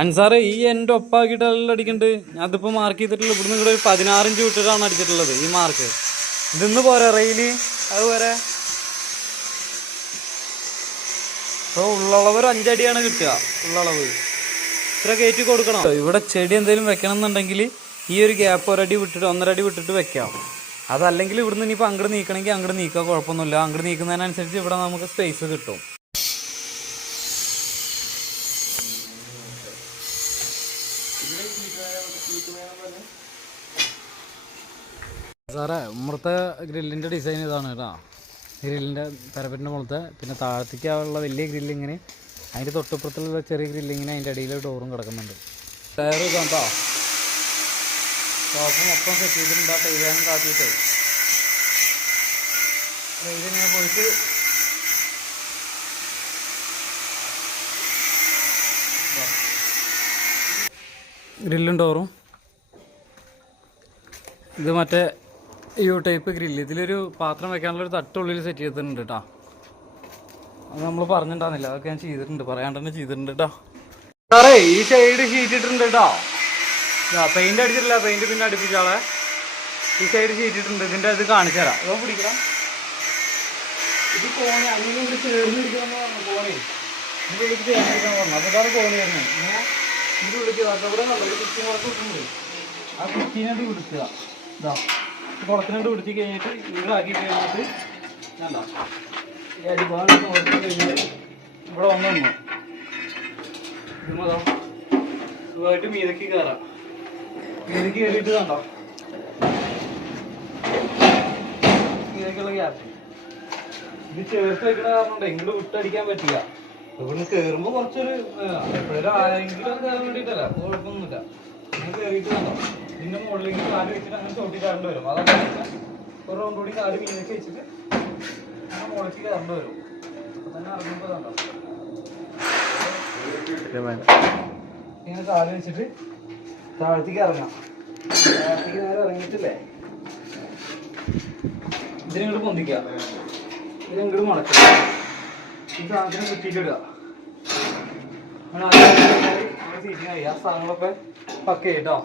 അൻസാറെ ഈ എൻ്റെ ഒപ്പാക്കിയിട്ടെല്ലാം അടിക്കുന്നുണ്ട്. ഞാൻ അതിപ്പോൾ മാർക്ക് ചെയ്തിട്ടുള്ളത് ഇവിടുന്ന് ഇവിടെ 16 ഇഞ്ച് വിട്ടിട്ടാണ് അടിച്ചിട്ടുള്ളത് ഈ മാർക്ക്. ഇതിന്ന് പോരാ റെയില് അതുപോലെ അപ്പോൾ ഉള്ളളവ് ഒരു 5 അടിയാണ് കിട്ടുക. ഉള്ളളവ് ഇത്ര കയറ്റി കൊടുക്കണം. ഇവിടെ ചെടി എന്തെങ്കിലും വെക്കണം എന്നുണ്ടെങ്കിൽ ഈ ഒരു ഗ്യാപ്പ് ഒരടി വിട്ടിട്ട് 1.5 അടി വിട്ടിട്ട് വെക്കാം. അതല്ലെങ്കിൽ ഇവിടുന്ന് ഇനിയിപ്പോൾ അങ്ങോട്ട് നീക്കണമെങ്കിൽ അങ്ങോട്ട് നീക്കുക, കുഴപ്പമൊന്നുമില്ല. അങ്ങോട്ട് നീക്കുന്നതിനനുസരിച്ച് ഇവിടെ നമുക്ക് സ്പേസ് കിട്ടും. സാറേ ഉമ്മറത്തെ ഗ്രില്ലിൻ്റെ ഡിസൈൻ ഇതാണ് കേട്ടോ. ഗ്രില്ലിൻ്റെ പരപ്പറ്റിൻ്റെ മുകളത്തെ പിന്നെ താഴത്തേക്കുള്ള വലിയ ഗ്രില്ലിങ്ങനെ, അതിൻ്റെ തൊട്ടുപ്പുറത്തുള്ള ചെറിയ ഗ്രില്ലിങ്ങനെ, അതിൻ്റെ അടിയിൽ ഡോറും കിടക്കുന്നുണ്ട്. ടയർ കേട്ടോ ടോപ്പ് മൊത്തം സെറ്റ് ചെയ്തിട്ടുണ്ട്. ആ ടൈലാനും കാത്തിട്ട് ഇതിങ്ങനെ പോയിട്ട് ഗ്രില്ലും ഡോറും. ഇത് മറ്റേ യു ടൈപ്പ് ഗ്രില്ല്. ഇതിലൊരു പാത്രം വെക്കാനുള്ളൊരു തട്ടുള്ളിൽ സെറ്റ് ചെയ്തിട്ടുണ്ട് കേട്ടോ. അത് നമ്മൾ പറഞ്ഞിട്ടുണ്ടാകുന്നില്ല, അതൊക്കെ ഞാൻ ചെയ്തിട്ടുണ്ട്, പറയാണ്ട് തന്നെ ചെയ്തിട്ടുണ്ട് കേട്ടോ. സാറേ ഈ സൈഡ് ഷീറ്റ് ഇട്ടിട്ടുണ്ട് കേട്ടോ. പെയിന്റ് അടിച്ചിട്ടില്ല, പെയിന്റ് പിന്നെ അടുപ്പിച്ചാളെ. ഈ സൈഡ് ഷീറ്റ് ഇട്ടിട്ടുണ്ട്. ഇതിൻ്റെ ഇത് കാണിച്ചു തരാം. അതോ പിടിക്കണം. ഇത് കോണി അതിന് ഇവിടെ ചേർന്നിരിക്കണമെന്ന് പറഞ്ഞു. കോണി ഇതിൻ്റെ ഉള്ളിൽ ചേർന്നിരിക്കണം പറഞ്ഞു. അപ്പോൾ ഇതാണ് കോണി വരുന്നത്. ഇങ്ങനെ ഇതിൻ്റെ ഉള്ളിൽ ഇവിടെ നല്ല കുറ്റി മുളക്ക് ഇട്ടുണ്ട്. ആ കുറ്റീനോട് പിടിക്കുക. ഇതാ കുളത്തിനോട് പിടിച്ച് കഴിഞ്ഞിട്ട് ഇവിടെ ആക്കി കഴിഞ്ഞിട്ട് വേണ്ട ഈ അടിഭാഗം നോക്കി കഴിഞ്ഞാൽ ഇവിടെ വന്നു ഇതുമതോ സുഖമായിട്ട് മീതക്ക് കയറാം. മീതക്ക് കയറിയിട്ട് കണ്ടോ മീതക്കുള്ള ഗ്യാപ്പ്. ഇത് ചേർത്ത് വെക്കണ കാരണം ഇങ്ങോട്ട് വിട്ടടിക്കാൻ പറ്റില്ല. ഇവിടുന്ന് കയറുമ്പോൾ കുറച്ചൊരു എപ്പോഴും ആരെങ്കിലും കയറാൻ വേണ്ടിയിട്ടല്ല, കുഴപ്പമൊന്നുമില്ല. ഇങ്ങനെ കയറിയിട്ട് കണ്ടോ ഇതിൻ്റെ മുകളിലേക്ക് കാല് വെച്ചിട്ട് അങ്ങനെ ചോട്ടി കയറേണ്ടി വരും. അതാണ് ഒരു റൗണ്ട് കൂടി കാല് മീനൊക്കെ വെച്ചിട്ട് അങ്ങനെ മുകളിലേക്ക് കയറേണ്ടി വരും. അപ്പൊ തന്നെ ഇറങ്ങുമ്പോൾ കണ്ടോ ഇങ്ങനെ കാല് വെച്ചിട്ട് താഴത്തേക്ക് ഇറങ്ങാം. താഴത്തേക്ക് നേരെ ഇറങ്ങിയിട്ടില്ലേ ഇതിനിങ്ങോട്ട് പൊന്തിക്കുക, ഇതിനിങ്ങോട്ട് മടക്കുക, ഈ സാധനത്തിനെ കുറ്റിയിട്ടിടുക. സീറ്റിംഗ് ആയി. ആ സാധനങ്ങളൊക്കെ പക്കയായിട്ടോ.